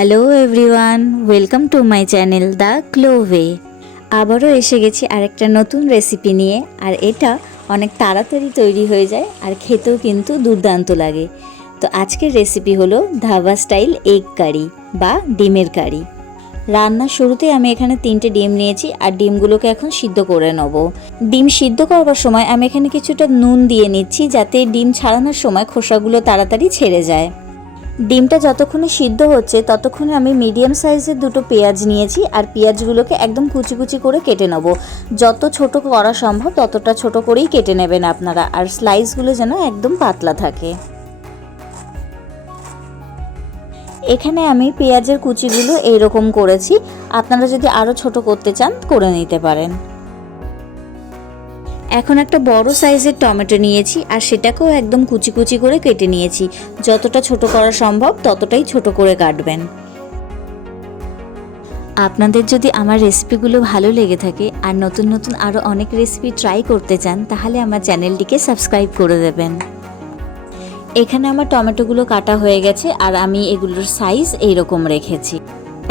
Hello everyone, welcome to my channel the glow way. আবারও এসে গেছি আরেকটা নতুন রেসিপি নিয়ে। আর এটা অনেক তাড়াতাড়ি তৈরি হয়ে যায় আর খেতেও কিন্তু দুর্দান্ত লাগে। তো আজকের রেসিপি হলো ধাবা স্টাইল এগ কারি বা ডিমের কারি। রান্নার শুরুতেই আমি এখানে 3টে ডিম নিয়েছি আর ডিমগুলোকে এখন সিদ্ধ করে নেব। ডিম সিদ্ধ করবার সময় আমি এখানে কিছুটা নুন দিয়ে নিচ্ছি, যাতে ডিম ছাড়ানোর সময় খোসাগুলো তাড়াতাড়ি ছেড়ে যায়। ডিমটা যতক্ষণে সিদ্ধ হচ্ছে ততক্ষণে আমি মিডিয়াম সাইজের 2টো পেঁয়াজ নিয়েছি আর পেঁয়াজগুলোকে একদম কুচি কুচি করে কেটে নেব। যত ছোট করা সম্ভব ততটা ছোট করেই কেটে নেবেন আপনারা, আর স্লাইসগুলো যেন একদম পাতলা থাকে। এখানে আমি পেঁয়াজের কুচিগুলো এইরকম করেছি, আপনারা যদি আরও ছোট করতে চান করে নিতে পারেন। এখন একটা বড় সাইজের টমেটো নিয়েছি আর সেটাকেও একদম কুচি কুচি করে কেটে নিয়েছি। যতটা ছোট করা সম্ভব ততটাই ছোট করে কাটবেন। আপনাদের যদি আমার রেসিপিগুলো ভালো লেগে থাকে আর নতুন নতুন আরও অনেক রেসিপি ট্রাই করতে চান, তাহলে আমার চ্যানেলটিকে সাবস্ক্রাইব করে দেবেন। এখানে আমার টমেটোগুলো কাটা হয়ে গেছে আর আমি এগুলোর সাইজ এইরকম রেখেছি।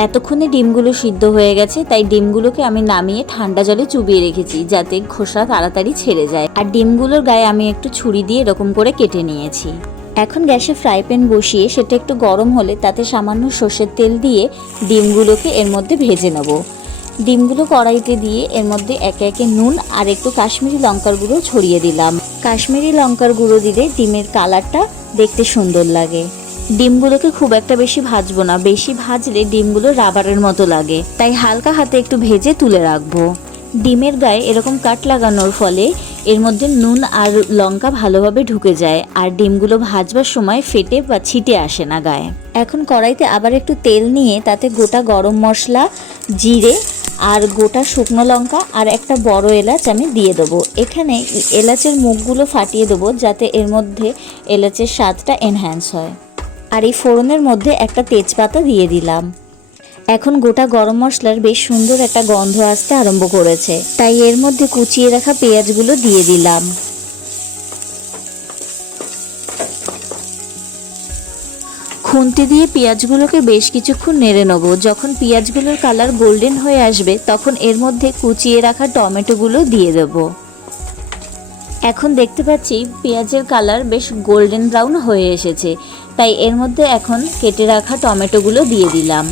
এতক্ষণে ডিমগুলো সিদ্ধ হয়ে গেছে, তাই ডিমগুলোকে আমি নামিয়ে ঠান্ডা জলে চুবিয়ে রেখেছি, যাতে খোসা তাড়াতাড়ি ছেড়ে যায়। আর ডিমগুলোর গায়ে আমি একটু ছুরি দিয়ে এরকম করে কেটে নিয়েছি। এখন গ্যাসে ফ্রাই প্যান বসিয়ে সেটা একটু গরম হলে তাতে সামান্য সর্ষের তেল দিয়ে ডিমগুলোকে এর মধ্যে ভেজে নেব। ডিমগুলো কড়াইতে দিয়ে এর মধ্যে একে একে নুন আর একটু কাশ্মীরি লঙ্কার গুঁড়ো ছড়িয়ে দিলাম। কাশ্মীরি লঙ্কার গুঁড়ো দিলে ডিমের কালারটা দেখতে সুন্দর লাগে। ডিমগুলোকে খুব একটা বেশি ভাজবো না, বেশি ভাজলে ডিমগুলো রাবারের মতো লাগে, তাই হালকা হাতে একটু ভেজে তুলে রাখবো। ডিমের গায়ে এরকম কাট লাগানোর ফলে এর মধ্যে নুন আর লঙ্কা ভালোভাবে ঢুকে যায় আর ডিমগুলো ভাজবার সময় ফেটে বা ছিটে আসে না গায়ে। এখন কড়াইতে আবার একটু তেল নিয়ে তাতে গোটা গরম মশলা, জিরে আর গোটা শুকনো লঙ্কা আর একটা বড় এলাচ আমি দিয়ে দেবো। এখানে এলাচের মুখগুলো ফাটিয়ে দেবো, যাতে এর মধ্যে এলাচের স্বাদটা এনহ্যান্স হয়। আর এই ফোড়নের মধ্যে একটা তেজপাতা দিয়ে দিলাম। এখন গোটা গরম মশলার বেশ সুন্দর একটা গন্ধ আসতে আরম্ভ করেছে, তাই এর মধ্যে কুচিয়ে রাখা পেঁয়াজগুলো দিয়ে দিলাম। খুন্তি দিয়ে পেঁয়াজগুলোকে বেশ কিছুক্ষণ নেড়ে নেব। যখন পেঁয়াজগুলোর কালার গোল্ডেন হয়ে আসবে তখন এর মধ্যে কুচিয়ে রাখা টমেটোগুলো দিয়ে দেব। এখন দেখতে পাচ্ছি পেঁয়াজের কালার বেশ গোল্ডেন ব্রাউন হয়ে এসেছে, তাই এর মধ্যে এখন কেটে রাখা টমেটোগুলো দিয়ে দিলাম।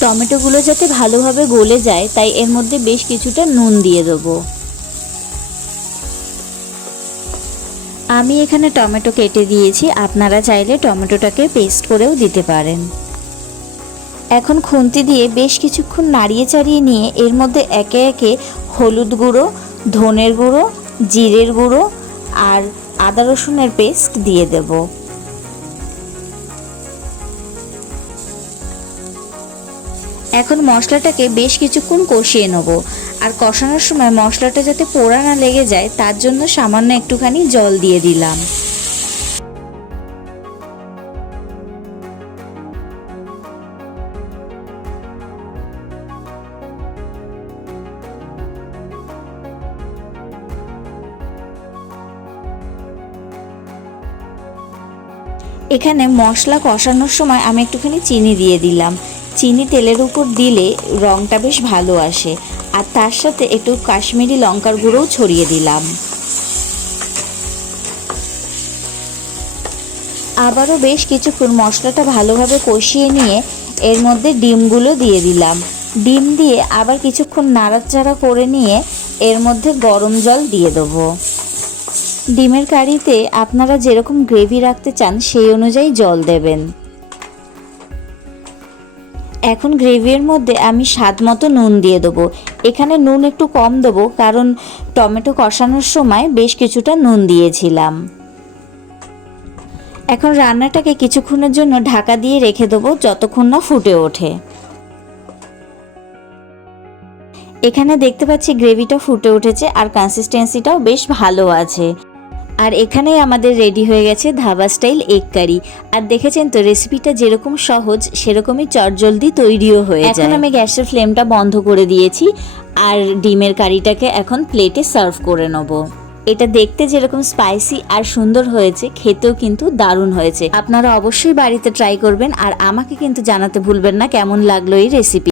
টমেটোগুলো যাতে ভালোভাবে গলে যায় তাই এর মধ্যে বেশ কিছুটা নুন দিয়ে দেবো। আমি এখানে টমেটো কেটে দিয়েছি, আপনারা চাইলে টমেটোটাকে পেস্ট করেও দিতে পারেন। এখন খুন্তি দিয়ে বেশ কিছুক্ষণ নাড়িয়ে চাড়িয়ে নিয়ে এর মধ্যে একে একে হলুদ গুঁড়ো, ধনের গুঁড়ো, জিরের গুঁড়ো আর আদা রসুনের পেস্ট দিয়ে দেব। এখন মশলাটাকে বেশ কিছুক্ষণ কষিয়ে নেব, আর কষানোর সময় মশলাটা যাতে পোড়া না লেগে যায় তার জন্য সামান্য একটুখানি জল দিয়ে দিলাম। এখানে মশলা কষানোর সময় আমি একটুখানি চিনি দিয়ে দিলাম। চিনি তেলের উপর দিলে রঙটা বেশ ভালো আসে, আর তার সাথে একটু কাশ্মীরি লঙ্কার গুঁড়োও ছড়িয়ে দিলাম। আবারও বেশ কিছুক্ষণ মশলাটা ভালোভাবে কষিয়ে নিয়ে এর মধ্যে ডিমগুলো দিয়ে দিলাম। ডিম দিয়ে আবার কিছুক্ষণ নাড়াচাড়া করে নিয়ে এর মধ্যে গরম জল দিয়ে দেবো। ডিমের কারিতে আপনারা যেরকম গ্রেভি রাখতে চান সেই অনুযায়ী জল দেবেন। এখন গ্রেভির মধ্যে আমি স্বাদ মতো নুন দিয়ে দেবো। এখানে নুন একটু কম দেবো, কারণ টমেটো কষানোর সময় বেশ কিছুটা নুন দিয়েছিলাম। এখন রান্নাটাকে কিছুক্ষণের জন্য ঢাকা দিয়ে রেখে দেবো, যতক্ষণ না ফুটে ওঠে। এখানে দেখতে পাচ্ছি গ্রেভিটা ফুটে উঠেছে আর কনসিস্টেন্সিটাও বেশ ভালো আছে। আর এখানেই আমাদের রেডি হয়ে গেছে ধাবা স্টাইল এগ কারি। আর দেখেছেন তো রেসিপিটা যেরকম সহজ সেরকমই চটজলদি তৈরিও হয়ে যায়। এখন আমি গ্যাসের ফ্লেমটা বন্ধ করে দিয়েছি আর ডিমের কারিটাকে এখন প্লেটে সার্ভ করে নেব। এটা দেখতে যেরকম স্পাইসি আর সুন্দর হয়েছে, খেতেও কিন্তু দারুণ হয়েছে। আপনারা অবশ্যই বাড়িতে ট্রাই করবেন আর আমাকে কিন্তু জানাতে ভুলবেন না কেমন লাগলো এই রেসিপি।